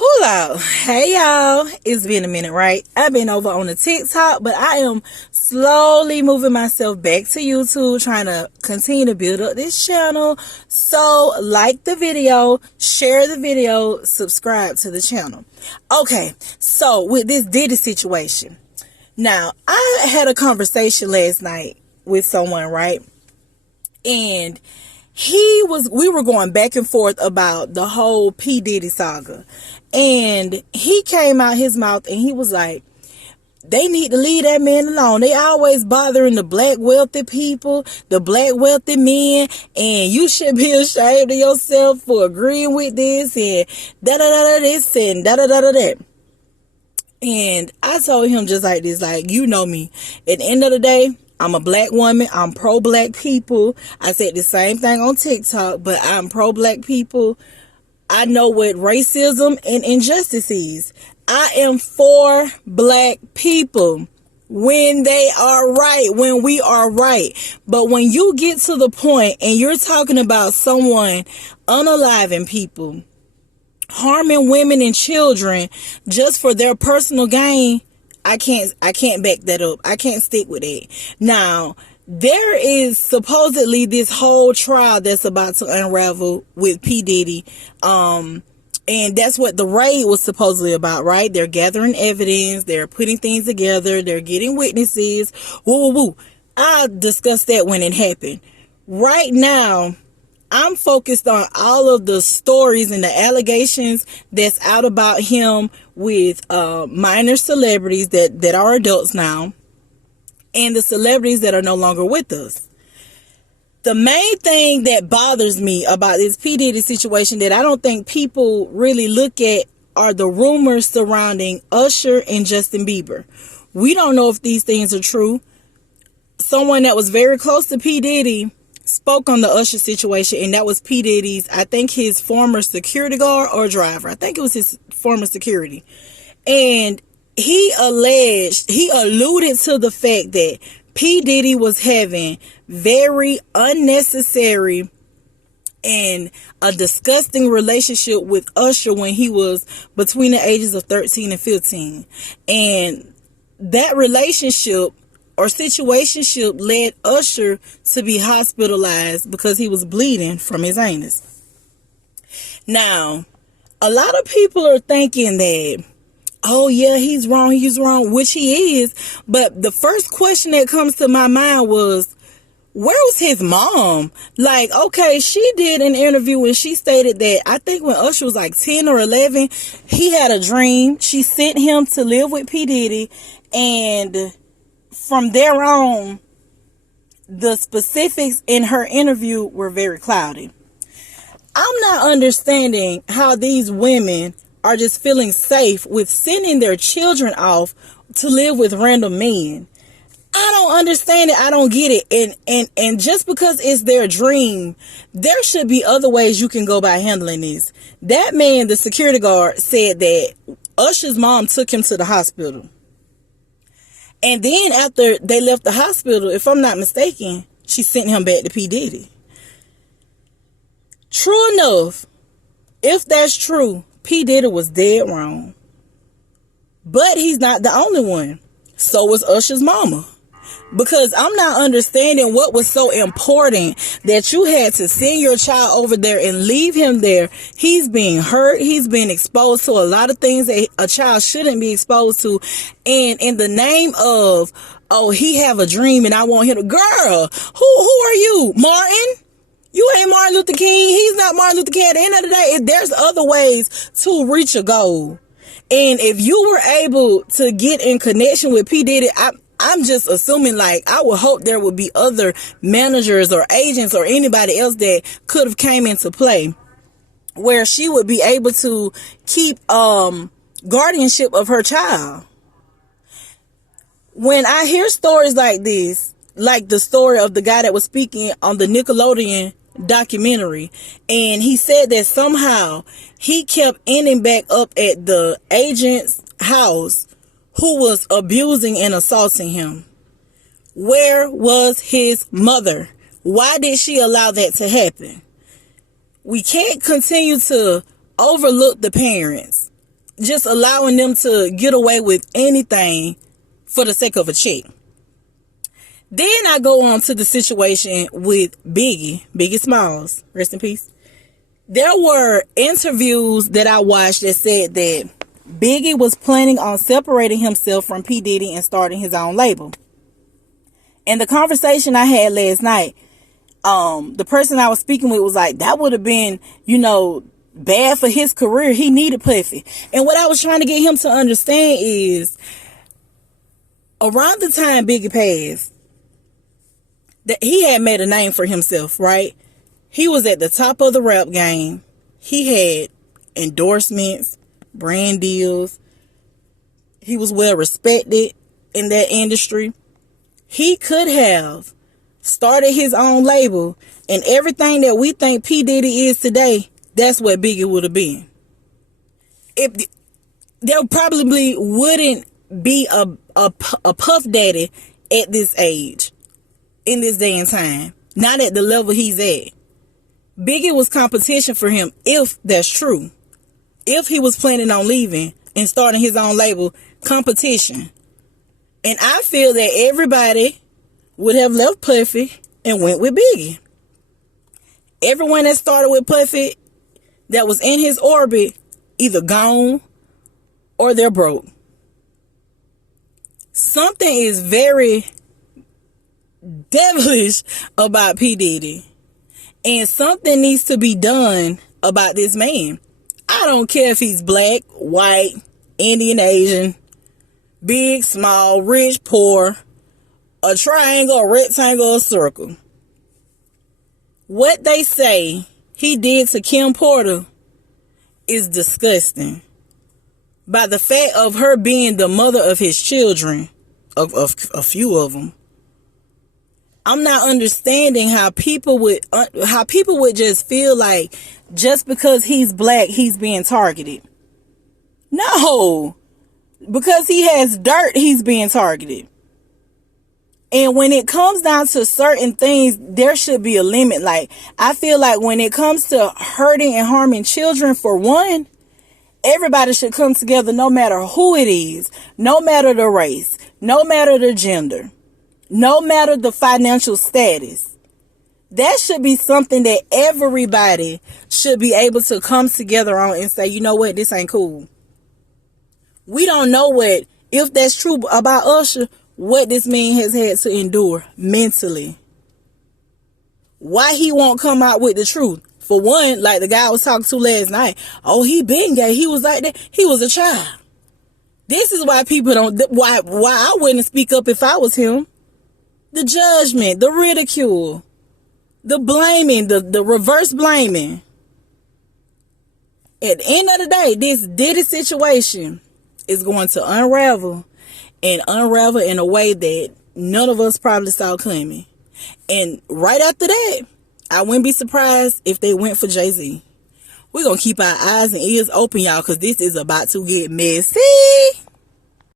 Hello. Hey y'all. It's been a minute, right? I've been over on the TikTok, but I am slowly moving myself back to YouTube, trying to continue to build up this channel. So like the video, share the video, subscribe to the channel. Okay, so with this Diddy situation. Now, I had a conversation last night with someone, right? And we were going back and forth about the whole PDiddy saga. And he came out his mouth and he was like, they need to leave that man alone. They always bothering the black wealthy people, the black wealthy men, and you should be ashamed of yourself for agreeing with this and da-da-da-da this and da-da-da-da that. And I told him just like this, like, you know me. At the end of the day, I'm a black woman. I'm pro-black people. I said the same thing on TikTok, but I'm pro-black people. I know what racism and injustice is. I am for black people when they are right, when we are right. But when you get to the point and you're talking about someone unaliving people, harming women and children just for their personal gain, I can't back that up. I can't stick with it. Now, there is supposedly this whole trial that's about to unravel with P. Diddy. And that's what the raid was supposedly about, right? They're gathering evidence. They're putting things together. They're getting witnesses. Woo, woo, woo. I'll discuss that when it happened. Right now, I'm focused on all of the stories and the allegations that's out about him with minor celebrities that are adults now, and the celebrities that are no longer with us. The main thing that bothers me about this P. Diddy situation that I don't think people really look at are the rumors surrounding Usher and Justin Bieber. We don't know if these things are true. Someone that was very close to P. Diddy spoke on the Usher situation, and that was P. Diddy's, I think his former security guard or driver. I think it was his former security. And he alluded to the fact that P. Diddy was having very unnecessary and a disgusting relationship with Usher when he was between the ages of 13 and 15. And that relationship or situationship led Usher to be hospitalized because he was bleeding from his anus. Now, a lot of people are thinking that, oh yeah, he's wrong, which he is. But the first question that comes to my mind was, where was his mom? Like, okay, she did an interview and she stated that I think when Usher was like 10 or 11, he had a dream. She sent him to live with P. Diddy, and from there on, the specifics in her interview were very cloudy. I'm not understanding how these women are just feeling safe with sending their children off to live with random men. I don't understand it. I don't get it. And just because it's their dream, there should be other ways you can go by handling this. That man, the security guard, said that Usher's mom took him to the hospital. And then after they left the hospital, if I'm not mistaken, she sent him back to P. Diddy. True enough, if that's true, P. Diddy was dead wrong. But he's not the only one. So was Usher's mama. Because I'm not understanding what was so important that you had to send your child over there and leave him there. He's being hurt. He's being exposed to a lot of things that a child shouldn't be exposed to. And in the name of, oh, he have a dream and I want him to, girl, who are you? Martin? You ain't Martin Luther King. He's not Martin Luther King. At the end of the day, there's other ways to reach a goal. And if you were able to get in connection with P. Diddy, I'm just assuming, like, I would hope there would be other managers or agents or anybody else that could have came into play where she would be able to keep guardianship of her child. When I hear stories like this, like the story of the guy that was speaking on the Nickelodeon documentary, and he said that somehow he kept ending back up at the agent's house who was abusing and assaulting him. Where was his mother? Why did she allow that to happen? We can't continue to overlook the parents. just allowing them to get away with anything for the sake of a check. Then I go on to the situation with Biggie Smalls, rest in peace. There were interviews that I watched that said that Biggie was planning on separating himself from P. Diddy and starting his own label. And the conversation I had last night, the person I was speaking with was like, that would have been, bad for his career. He needed Puffy. And what I was trying to get him to understand is, around the time Biggie passed, that he had made a name for himself, right? He was at the top of the rap game. He had endorsements, brand deals. He was well respected in that industry. He could have started his own label, and everything that we think P. Diddy is today, that's what Biggie would have been. There probably wouldn't be a Puff Daddy at this age, in this day and time. Not at the level he's at. Biggie was competition for him, if that's true. If he was planning on leaving and starting his own label, competition. And I feel that everybody would have left Puffy and went with Biggie. Everyone that started with Puffy that was in his orbit either gone or they're broke. Something is very devilish about P. Diddy. And something needs to be done about this man. I don't care if he's black, white, Indian, Asian, big, small, rich, poor, a triangle, a rectangle, a circle. What they say he did to Kim Porter is disgusting. By the fact of her being the mother of his children, of a few of them, I'm not understanding how people would just feel like just because he's black, he's being targeted. No, because he has dirt, he's being targeted. And when it comes down to certain things, there should be a limit. Like, I feel like when it comes to hurting and harming children, for one, everybody should come together, no matter who it is, no matter the race, no matter the gender, no matter the financial status. That should be something that everybody should be able to come together on and say, you know what, this ain't cool. We don't know if that's true about Usher, what this man has had to endure mentally. Why he won't come out with the truth? For one, like the guy I was talking to last night, oh, he been gay, he was like that, he was a child. This is why people why I wouldn't speak up if I was him. The judgment, the ridicule, the blaming, the reverse blaming. At the end of the day, this Diddy situation is going to unravel in a way that none of us probably saw coming. And right after that, I wouldn't be surprised if they went for Jay-Z. We're going to keep our eyes and ears open, y'all, because this is about to get messy.